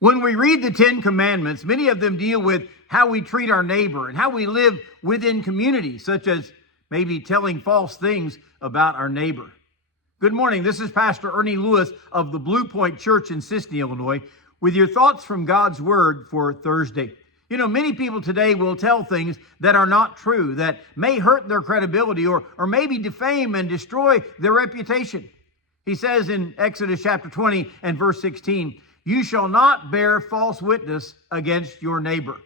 When we read the Ten Commandments, many of them deal with how we treat our neighbor and how we live within community, such as maybe telling false things about our neighbor. Good morning. This is Pastor Ernie Lewis of the Blue Point Church in Sisney, Illinois, with your thoughts from God's Word for Thursday. You know, many people today will tell things that are not true, that may hurt their credibility or maybe defame and destroy their reputation. He says in Exodus chapter 20 and verse 16, "You shall not bear false witness against your neighbor."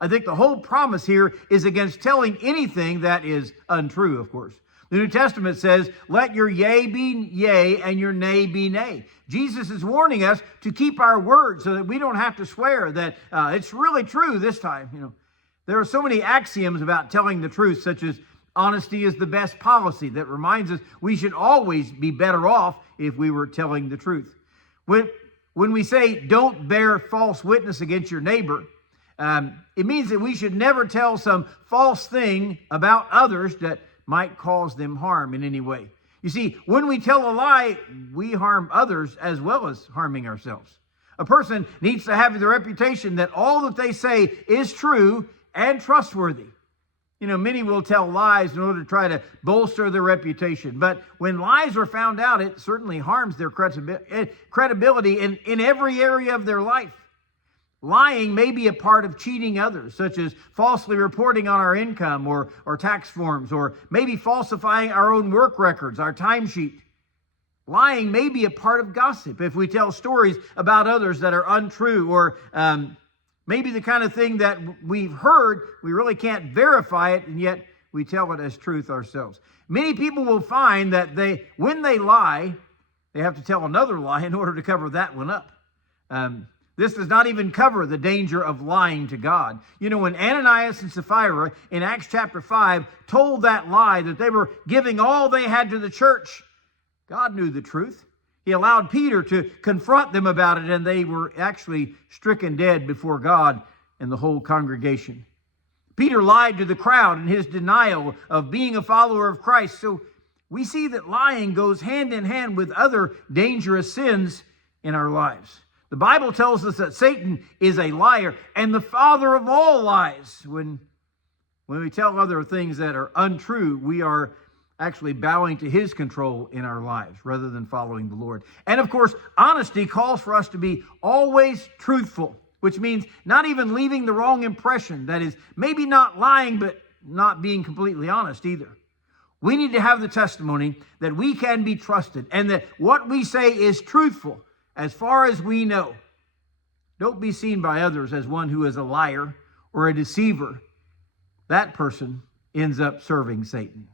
I think the whole promise here is against telling anything that is untrue, of course. The New Testament says, "Let your yea be yea and your nay be nay." Jesus is warning us to keep our word so that we don't have to swear that it's really true this time. You know, there are so many axioms about telling the truth, such as honesty is the best policy, that reminds us we should always be better off if we were telling the truth. When we say don't bear false witness against your neighbor, it means that we should never tell some false thing about others that might cause them harm in any way. You see, when we tell a lie, we harm others as well as harming ourselves. A person needs to have the reputation that all that they say is true and trustworthy. You know, many will tell lies in order to try to bolster their reputation. But when lies are found out, it certainly harms their credibility in every area of their life. Lying may be a part of cheating others, such as falsely reporting on our income or tax forms, or maybe falsifying our own work records, our timesheet. Lying may be a part of gossip if we tell stories about others that are untrue, or maybe the kind of thing that we've heard, we really can't verify it, and yet we tell it as truth ourselves. Many people will find that when they lie, they have to tell another lie in order to cover that one up. This does not even cover the danger of lying to God. You know, when Ananias and Sapphira in Acts chapter 5 told that lie that they were giving all they had to the church, God knew the truth. He allowed Peter to confront them about it, and they were actually stricken dead before God and the whole congregation. Peter lied to the crowd in his denial of being a follower of Christ. So we see that lying goes hand in hand with other dangerous sins in our lives. The Bible tells us that Satan is a liar and the father of all lies. When we tell other things that are untrue, we are actually bowing to his control in our lives rather than following the Lord. And of course, honesty calls for us to be always truthful, which means not even leaving the wrong impression. That is, maybe not lying, but not being completely honest either. We need to have the testimony that we can be trusted and that what we say is truthful as far as we know. Don't be seen by others as one who is a liar or a deceiver. That person ends up serving Satan.